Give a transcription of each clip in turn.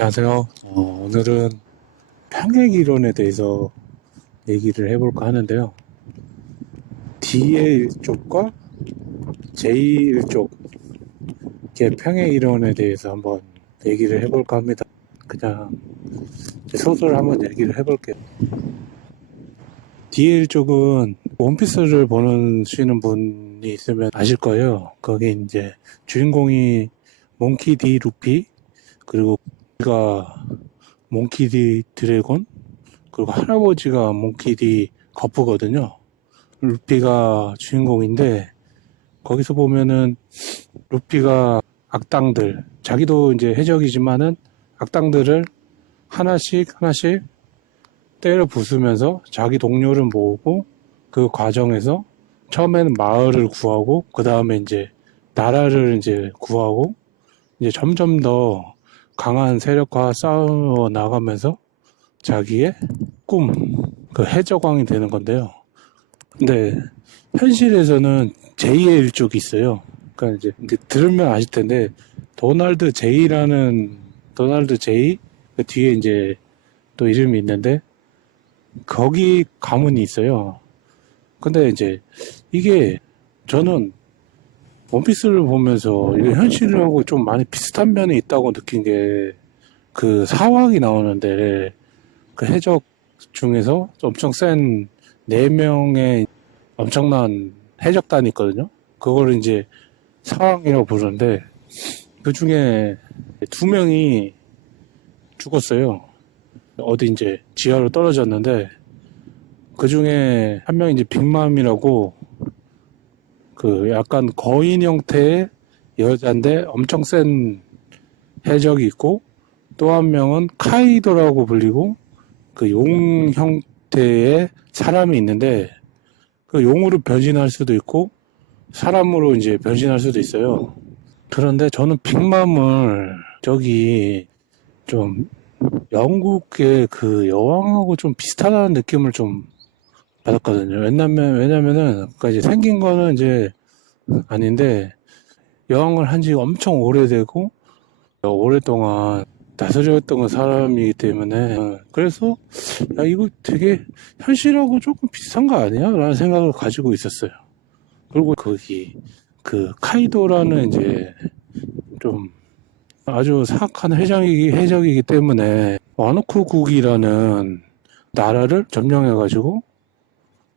안녕하세요. 오늘은 평행 이론에 대해서 얘기를 해볼까 하는데요. D의 일족과 J의 일족의 평행 이론에 대해서 한번 얘기를 해볼까 합니다. 그냥 소설 한번 얘기를 해볼게요. D의 일족은 원피스를 보시는 분이 있으면 아실 거예요. 거기 이제 주인공이 몽키 D 루피, 그리고 가 몽키 D 드래곤, 그리고 할아버지가 몽키 D 거프거든요. 루피가 주인공인데, 거기서 보면은 루피가 악당들, 자기도 이제 해적이지만은 악당들을 하나씩 때려 부수면서 자기 동료를 모으고, 그 과정에서 처음에는 마을을 구하고, 그 다음에 이제 나라를 이제 구하고, 이제 점점 더 강한 세력과 싸워 나가면서 자기의 꿈, 그 해적왕이 되는 건데요. 근데 현실에서는 제이의 일족이 있어요. 그러니까 이제 들으면 아실 텐데 도널드 제이 그 뒤에 이제 또 이름이 있는데 거기 가문이 있어요. 근데 이제 이게 저는 원피스를 보면서 이게 현실하고 좀 많이 비슷한 면이 있다고 느낀 게 그 사왕이 나오는데 그 해적 중에서 엄청 센 4명의 엄청난 해적단이 있거든요. 그걸 이제 사왕이라고 부르는데 그 중에 2명이 죽었어요. 어디 이제 지하로 떨어졌는데 그 중에 한 명이 이제 빅맘이라고 그 약간 거인 형태의 여자인데 엄청 센 해적이 있고 또 한 명은 카이도라고 불리고 그 용 형태의 사람이 있는데 그 용으로 변신할 수도 있고 사람으로 이제 변신할 수도 있어요. 그런데 저는 빅맘을 저기 좀 영국의 그 여왕하고 좀 비슷하다는 느낌을 좀 받았거든요. 왜냐면은 그러니까 이제 생긴 거는 이제 아닌데 여왕을 한 지 엄청 오래되고 오랫동안 다스렸던 사람이기 때문에 그래서 야 이거 되게 현실하고 조금 비슷한 거 아니야? 라는 생각을 가지고 있었어요. 그리고 거기 그 카이도라는 이제 좀 아주 사악한 해적이기 때문에 와노쿠국이라는 나라를 점령해가지고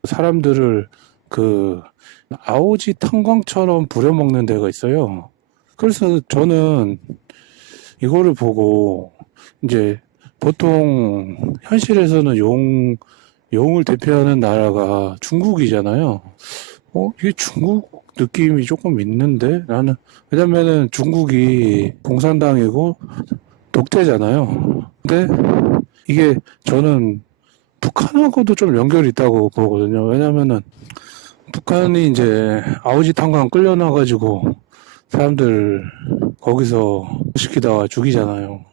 사람들을 그 아오지 탄광처럼 부려먹는 데가 있어요. 그래서 저는 이거를 보고 이제 보통 현실에서는 용을 대표하는 나라가 중국이잖아요. 이게 중국 느낌이 조금 있는데? 왜냐면은 중국이 공산당이고 독재잖아요. 근데 이게 저는 북한하고도 좀 연결이 있다고 보거든요. 왜냐면은 북한이 이제 아우지 탄광 끌려나가지고 사람들 거기서 시키다가 죽이잖아요.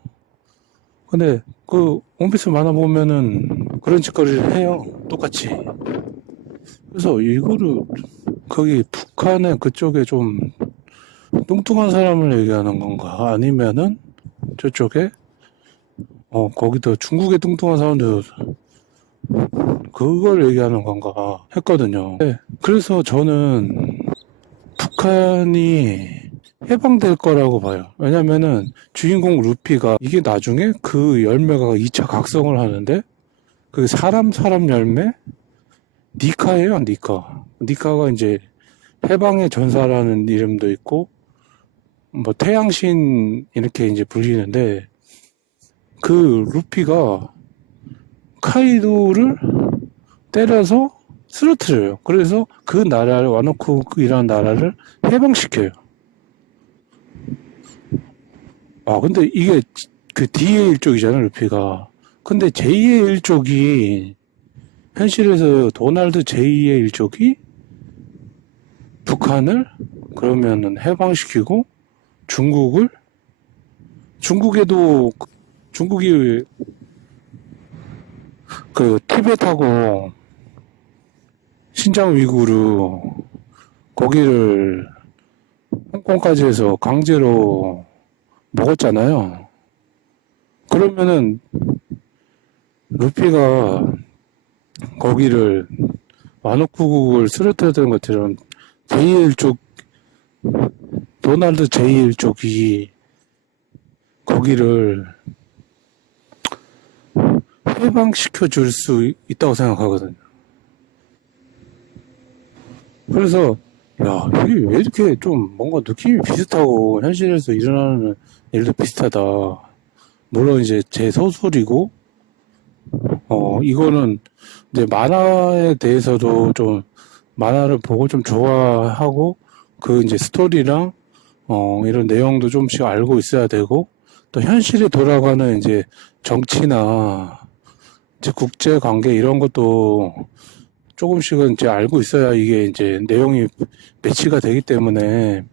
근데 그 원피스 만화 보면은 그런 짓거리를 해요. 똑같이. 그래서 이거를 거기 북한의 그쪽에 좀 뚱뚱한 사람을 얘기하는 건가? 아니면은 저쪽에 거기도 중국의 뚱뚱한 사람들 그걸 얘기하는 건가 했거든요. 네, 그래서 저는 북한이 해방될 거라고 봐요. 왜냐면은 주인공 루피가 이게 나중에 그 열매가 2차 각성을 하는데 그 사람 열매? 니카예요, 니카. 니카가 이제 해방의 전사라는 이름도 있고 뭐 태양신 이렇게 이제 불리는데 그 루피가 카이도를 때려서 쓰러뜨려요. 그래서 그 나라를 와노쿠이라는 나라를 해방시켜요. 근데 이게 그 D의 일족이잖아요, 루피가. 근데 J의 일족이 현실에서 도널드 J의 일족이 북한을 그러면은 해방시키고 중국에도 중국이 그 티베트하고 신장 위구르 거기를 홍콩까지 해서 강제로 먹었잖아요. 그러면은 루피가 거기를 와노쿠국을 쓰러뜨려야 되는 것처럼 제일 쪽 도널드 제일 쪽이 거기를 해방시켜 줄 수 있다고 생각하거든요. 그래서 야, 이게 왜 이렇게 좀 뭔가 느낌이 비슷하고 현실에서 일어나는 일도 비슷하다. 물론 이제 제 소설이고 이거는 이제 만화에 대해서도 좀 만화를 보고 좀 좋아하고 그 이제 스토리랑 이런 내용도 좀씩 알고 있어야 되고 또 현실에 돌아가는 이제 정치나 이제 국제 관계 이런 것도 조금씩은 이제 알고 있어야 이게 이제 내용이 매치가 되기 때문에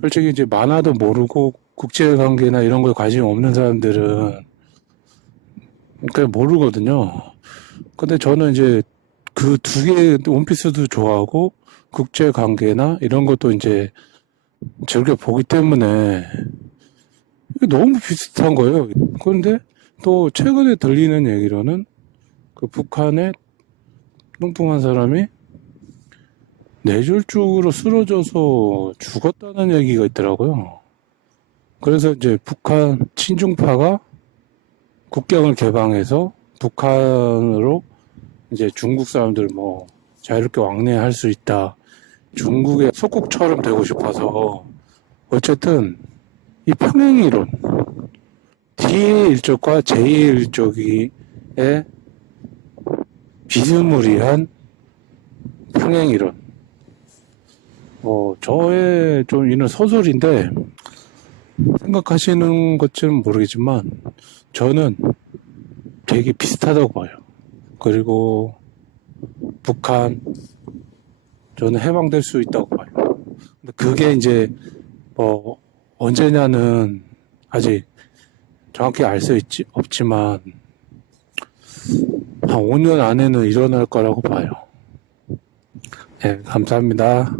솔직히 이제 만화도 모르고 국제 관계나 이런 거에 관심 없는 사람들은 그냥 모르거든요. 근데 저는 이제 그 두 개, 원피스도 좋아하고, 국제 관계나 이런 것도 이제 즐겨 보기 때문에, 이게 너무 비슷한 거예요. 그런데 또 최근에 들리는 얘기로는 그 북한의 뚱뚱한 사람이 뇌졸중으로 쓰러져서 죽었다는 얘기가 있더라고요. 그래서 이제 북한 친중파가 국경을 개방해서 북한으로 이제 중국 사람들 뭐 자유롭게 왕래할 수 있다. 중국의 속국처럼 되고 싶어서 어쨌든 이 평행이론 D의 일족과 J의 일족의 비스무리한 평행이론 저의 좀 이런 소설인데 생각하시는 것처럼 모르겠지만 저는 되게 비슷하다고 봐요. 그리고 북한 저는 해방될 수 있다고 봐요. 근데 그게 이제 언제냐는 아직 정확히 알 수 없지만 한 5년 안에는 일어날 거라고 봐요. 네, 감사합니다.